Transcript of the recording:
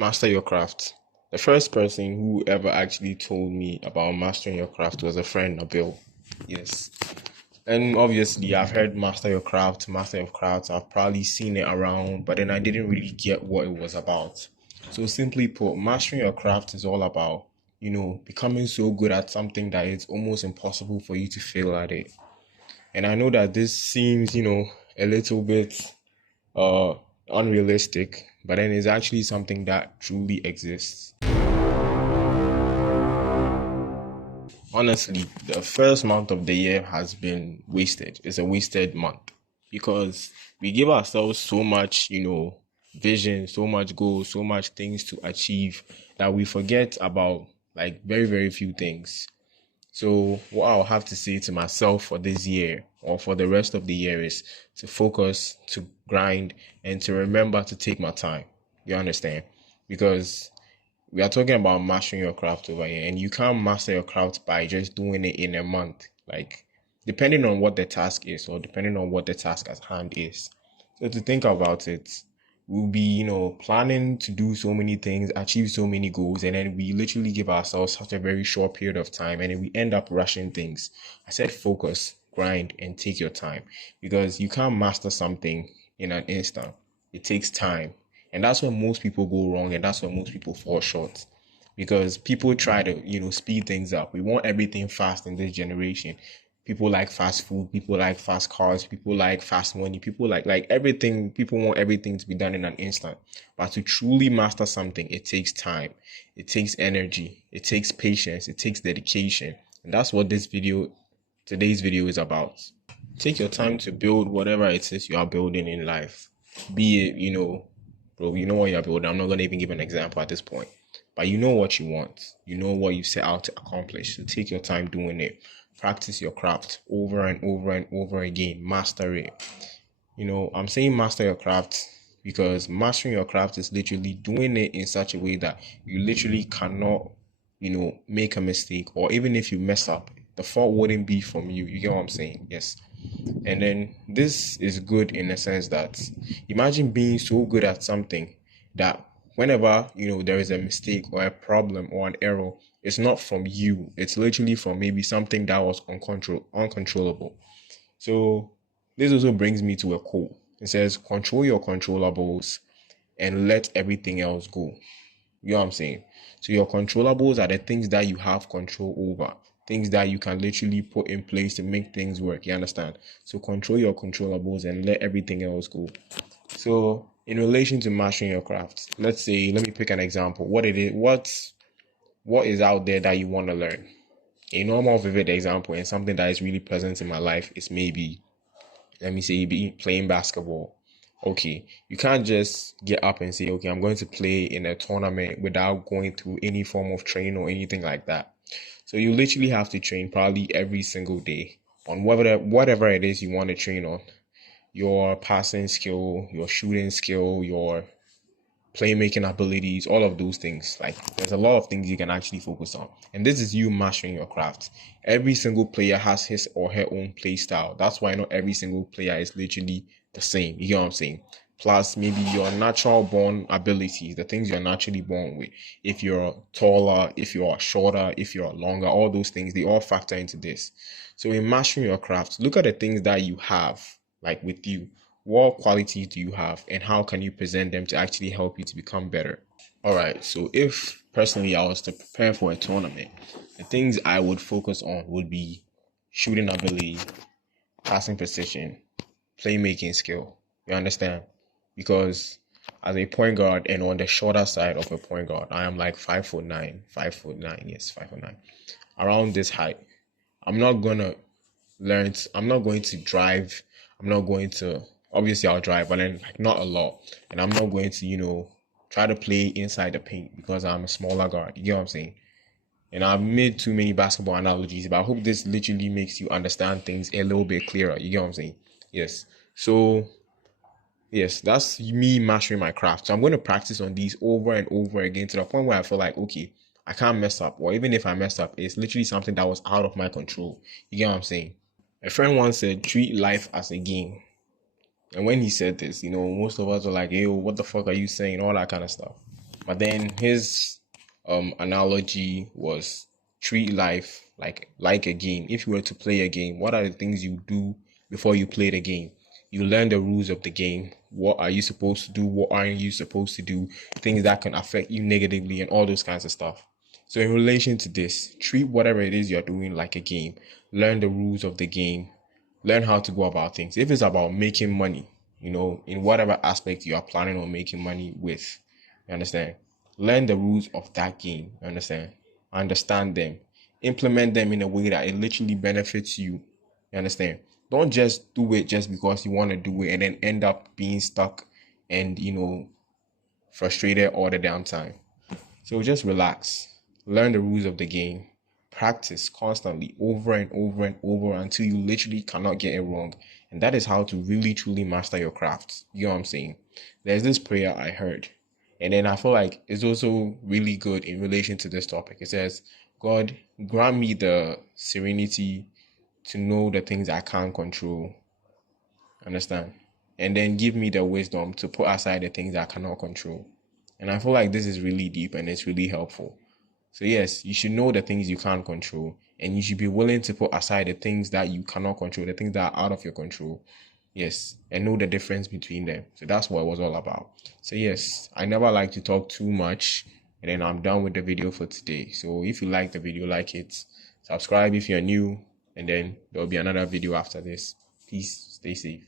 Master your craft. The first person who ever actually told me about mastering your craft was a friend, Nabil. Yes. And obviously, I've heard master your craft. I've probably seen it around, but then I didn't really get what it was about. So simply put, mastering your craft is all about, becoming so good at something that it's almost impossible for you to fail at it. And I know that this seems, a little bit uh unrealistic, but then it's actually something that truly exists. Honestly, the first month of the year has been wasted. It's a wasted month because we give ourselves so much, vision, so much goals, so much things to achieve that we forget about like very, very few things. So what I'll have to say to myself for this year or for the rest of the year is to focus, to grind, and to remember to take my time. You understand? Because we are talking about mastering your craft over here, and you can't master your craft by just doing it in a month. Like, depending on what the task is, or depending on what the task at hand is. So to think about it, we'll be, planning to do so many things, achieve so many goals, and then we literally give ourselves such a very short period of time, and then we end up rushing things. I said focus, grind, and take your time, because you can't master something in an instant. It takes time. And that's where most people go wrong, and that's where most people fall short. Because people try to, speed things up. We want everything fast in this generation. People like fast food, people like fast cars, people like fast money, people like everything, people want everything to be done in an instant. But to truly master something, it takes time, it takes energy, it takes patience, it takes dedication. And that's what today's video is about. Take your time to build whatever it is you are building in life. Be it, bro, you know what you're building. I'm not gonna even give an example at this point. But you know what you want. You know what you set out to accomplish. So take your time doing it. Practice your craft over and over and over again. Master it. I'm saying master your craft because mastering your craft is literally doing it in such a way that you literally cannot, make a mistake. Or even if you mess up, the fault wouldn't be from you. You get what I'm saying? Yes. And then this is good in the sense that imagine being so good at something that whenever, there is a mistake or a problem or an error, it's not from you. It's literally from maybe something that was uncontrollable. So this also brings me to a quote. It says, control your controllables and let everything else go. You know what I'm saying? So your controllables are the things that you have control over, things that you can literally put in place to make things work. You understand? So control your controllables and let everything else go. So in relation to mastering your craft, let me pick an example. What is out there that you want to learn? A normal vivid example and something that is really present in my life is maybe, let me say, be playing basketball. Okay, you can't just get up and say, okay, I'm going to play in a tournament without going through any form of training or anything like that. So you literally have to train probably every single day on whatever it is you want to train on. Your passing skill, your shooting skill, your playmaking abilities, all of those things. Like there's a lot of things you can actually focus on. And this is you mastering your craft. Every single player has his or her own play style. That's why not every single player is literally the same. You know what I'm saying? Plus maybe your natural born abilities, the things you're naturally born with. If you're taller, if you're shorter, if you're longer, all those things, they all factor into this. So in mastering your craft, look at the things that you have, like with you. What qualities do you have and how can you present them to actually help you to become better? All right, so if personally I was to prepare for a tournament, the things I would focus on would be shooting ability, passing precision, playmaking skill. You understand? Because as a point guard and on the shorter side of a point guard, I am like 5'9", 5'9", yes, 5'9". Around this height, I'm not gonna I'm not going to drive. I'm not going to, obviously I'll drive, but then like not a lot. And I'm not going to, try to play inside the paint because I'm a smaller guard. You get what I'm saying? And I've made too many basketball analogies, but I hope this literally makes you understand things a little bit clearer. You get what I'm saying? Yes. So, yes, that's me mastering my craft. So I'm going to practice on these over and over again to the point where I feel like, okay, I can't mess up. Or even if I mess up, it's literally something that was out of my control. You get what I'm saying? A friend once said, treat life as a game. And when he said this, most of us were like, yo, what the fuck are you saying? All that kind of stuff. But then his analogy was treat life like a game. If you were to play a game, what are the things you do before you play the game? You learn the rules of the game. What are you supposed to do? What aren't you supposed to do? Things that can affect you negatively and all those kinds of stuff. So in relation to this, treat whatever it is you're doing like a game. Learn the rules of the game. Learn how to go about things. If it's about making money, in whatever aspect you are planning on making money with, you understand? Learn the rules of that game, you understand? Understand them. Implement them in a way that it literally benefits you. You understand? Don't just do it just because you want to do it and then end up being stuck and, frustrated all the damn time. So just relax. Learn the rules of the game. Practice constantly over and over and over until you literally cannot get it wrong. And that is how to really truly master your craft. You know what I'm saying? There's this prayer I heard. And then I feel like it's also really good in relation to this topic. It says, God, grant me the serenity to know the things I can't control. Understand? And then give me the wisdom to put aside the things I cannot control. And I feel like this is really deep and it's really helpful. So yes, you should know the things you can't control, and you should be willing to put aside the things that you cannot control, the things that are out of your control. Yes, and know the difference between them. So that's what it was all about. So yes, I never like to talk too much, and then I'm done with the video for today. So if you like the video, like it, subscribe if you're new, and then there'll be another video after this. Peace, stay safe.